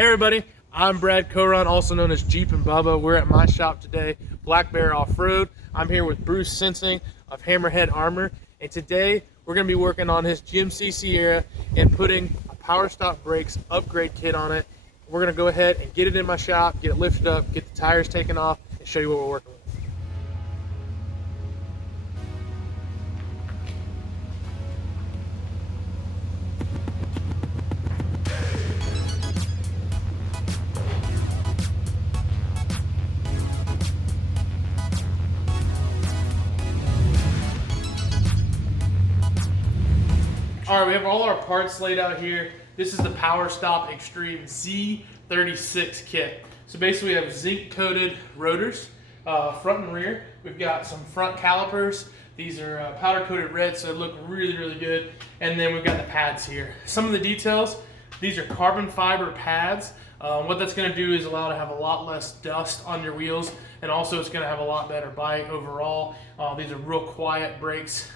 Hey everybody, I'm Brad Coron, also known as Jeep and Bubba. We're at my shop today, Black Bear Off-Road. I'm here with Bruce Sensing of Hammerhead Armor, and today we're going to be working on his GMC Sierra and putting a Power Stop Brakes upgrade kit on it. We're going to go ahead and get it in my shop, get it lifted up, get the tires taken off, and show you what we're working with. All right, we have all our parts laid out here. This is the Power Stop Extreme Z36 kit. So basically we have zinc coated rotors, front and rear. We've got some front calipers. These are powder coated red, so they look really, really good. And then we've got the pads here. Some of the details, these are carbon fiber pads. What that's gonna do is allow to have a lot less dust on your wheels, and also it's gonna have a lot better bite overall. These are real quiet brakes.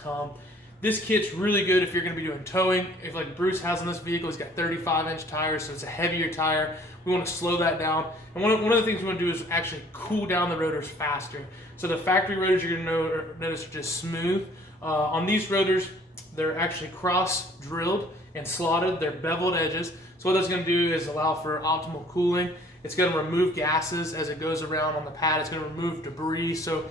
This kit's really good if you're going to be doing towing. If like Bruce has on this vehicle, he's got 35-inch tires, so it's a heavier tire. We want to slow that down. And one of the things we want to do is actually cool down the rotors faster. So the factory rotors you're going to notice are just smooth. On these rotors, they're actually cross-drilled and slotted. They're beveled edges. So what that's going to do is allow for optimal cooling. It's going to remove gases as it goes around on the pad. It's going to remove debris. So,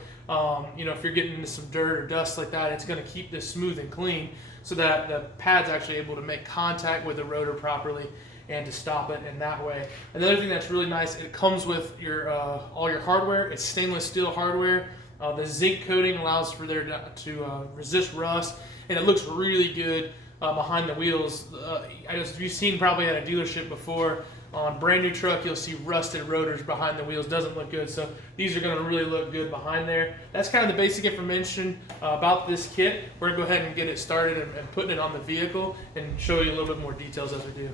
you know, if you're getting into some dirt or dust like that, it's going to keep this smooth and clean so that the pad's actually able to make contact with the rotor properly and to stop it in that way. Another thing that's really nice, it comes with your all your hardware. It's stainless steel hardware. The zinc coating allows for there to resist rust, and it looks really good behind the wheels. You've seen probably at a dealership before, on brand new truck, you'll see rusted rotors behind the wheels. Doesn't look good, so these are going to really look good behind there. That's kind of the basic information about this kit. We're going to go ahead and get it started and putting it on the vehicle and show you a little bit more details as we do.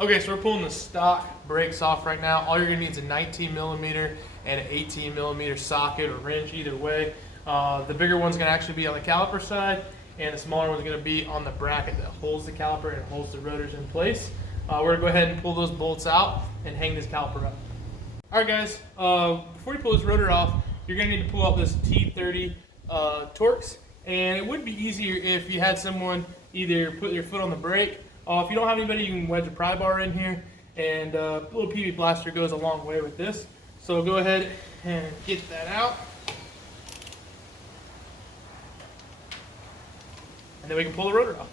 Okay, so we're pulling the stock brakes off right now. All you're gonna need is a 19 millimeter and an 18 millimeter socket or wrench, either way. The bigger one's gonna actually be on the caliper side, and the smaller one's gonna be on the bracket that holds the caliper and holds the rotors in place. We're gonna go ahead and pull those bolts out and hang this caliper up. All right, guys, before you pull this rotor off, you're gonna need to pull out this T30 Torx, and it would be easier if you had someone either put your foot on the brake. If you don't have anybody, you can wedge a pry bar in here, and a little PV blaster goes a long way with this. So go ahead and get that out. And then we can pull the rotor off.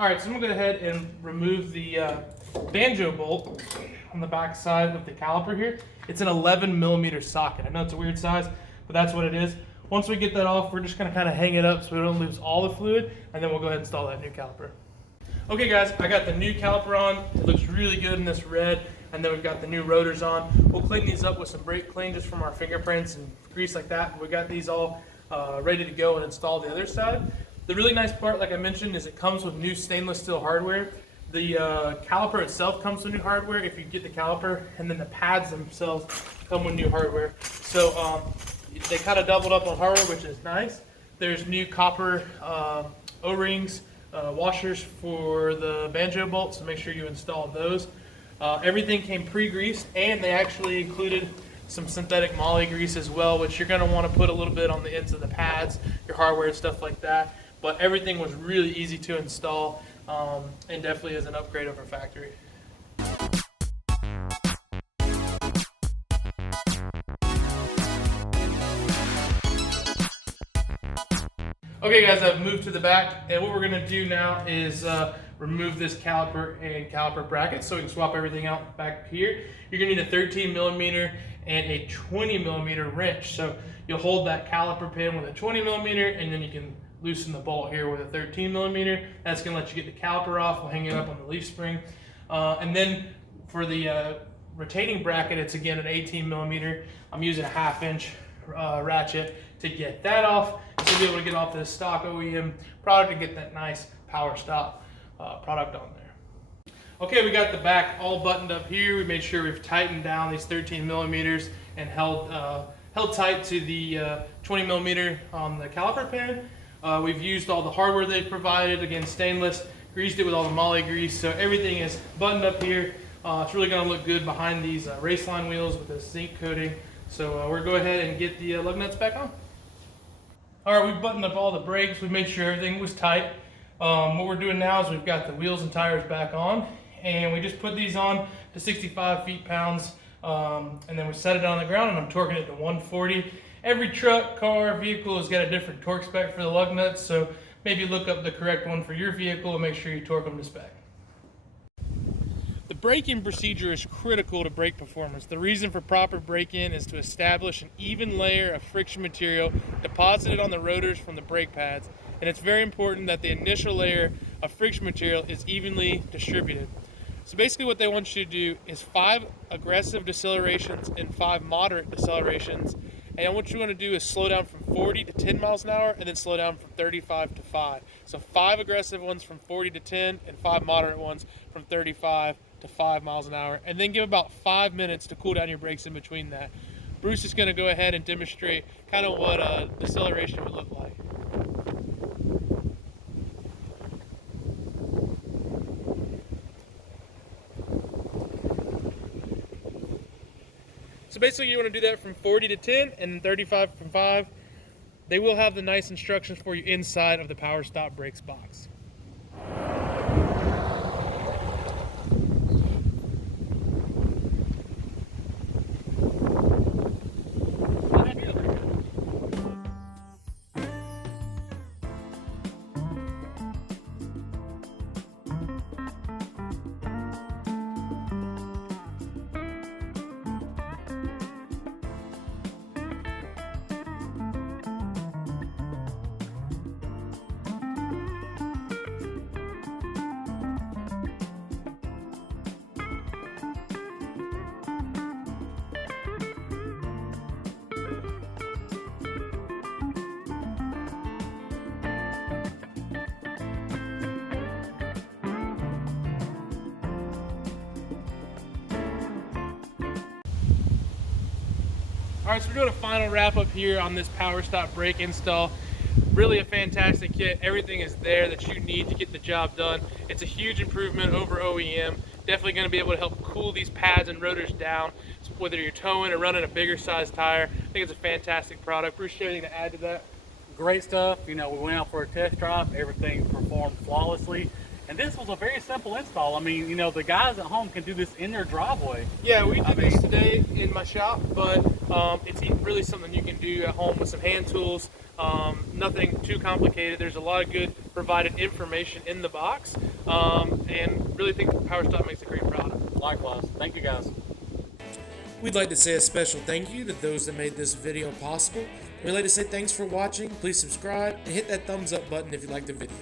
All right, so I'm gonna go ahead and remove the Banjo bolt on the back side of the caliper here. It's an 11 millimeter socket. I know it's a weird size, but that's what it is. Once we get that off, we're just gonna kind of hang it up so we don't lose all the fluid, and then we'll go ahead and install that new caliper. Okay guys, I got the new caliper on. It looks really good in this red, and then we've got the new rotors on. We'll clean these up with some brake clean just from our fingerprints and grease like that. We got these all ready to go and install the other side. The really nice part, like I mentioned, is it comes with new stainless steel hardware. The caliper itself comes with new hardware if you get the caliper, and then the pads themselves come with new hardware. So they kind of doubled up on hardware, which is nice. There's new copper O-rings, washers for the Banjo bolts, so make sure you install those. Everything came pre-greased, and they actually included some synthetic moly grease as well, which you're going to want to put a little bit on the ends of the pads, your hardware and stuff like that. But everything was really easy to install, and definitely is an upgrade over factory. Okay guys, I've moved to the back, and what we're gonna do now is remove this caliper and caliper bracket so we can swap everything out back here. You're gonna need a 13 millimeter and a 20 millimeter wrench. So you'll hold that caliper pin with a 20 millimeter, and then you can loosen the bolt here with a 13 millimeter. That's gonna let you get the caliper off. We'll hang it up on the leaf spring. And then for the retaining bracket, it's again an 18 millimeter. I'm using a 1/2 inch ratchet to get that off, to be able to get off this stock OEM product and get that nice Power Stop product on there. Okay, we got the back all buttoned up here. We made sure we've tightened down these 13 millimeters and held tight to the 20 millimeter on the caliper pin. We've used all the hardware they've provided, again stainless, greased it with all the moly grease, so everything is buttoned up here. It's really going to look good behind these raceline wheels with this zinc coating. So we're going to go ahead and get the lug nuts back on. Alright, we've buttoned up all the brakes. We made sure everything was tight. What we're doing now is we've got the wheels and tires back on, and we just put these on to 65 feet-pounds, and then we set it on the ground, and I'm torquing it to 140. Every truck, car, vehicle has got a different torque spec for the lug nuts, so maybe look up the correct one for your vehicle and make sure you torque them to spec. The braking procedure is critical to brake performance. The reason for proper braking is to establish an even layer of friction material deposited on the rotors from the brake pads, and it's very important that the initial layer of friction material is evenly distributed. So basically what they want you to do is 5 aggressive decelerations and 5 moderate decelerations, and what you want to do is slow down from 40 to 10 miles an hour and then slow down from 35 to 5. So 5 aggressive ones from 40 to 10 and 5 moderate ones from 35 to 5 miles an hour, and then give about 5 minutes to cool down your brakes in between that. Bruce is going to go ahead and demonstrate kind of what a deceleration would look like. So basically you want to do that from 40 to 10 and 35 from 5. They will have the nice instructions for you inside of the Power Stop Brakes box. Alright, so we're doing a final wrap up here on this Power Stop brake install. Really a fantastic kit. Everything is there that you need to get the job done. It's a huge improvement over OEM. Definitely going to be able to help cool these pads and rotors down, whether you're towing or running a bigger size tire. I think it's a fantastic product. Bruce, you have anything to add to that? Great stuff. You know, we went out for a test drive. Everything performed flawlessly. And this was a very simple install. I mean, you know, the guys at home can do this in their driveway. Yeah, we did this today in my shop, but it's really something you can do at home with some hand tools. Nothing too complicated. There's a lot of good provided information in the box, and really think Power Stop makes a great product. Likewise. Thank you, guys. We'd like to say a special thank you to those that made this video possible. We'd like to say thanks for watching. Please subscribe and hit that thumbs up button if you liked the video.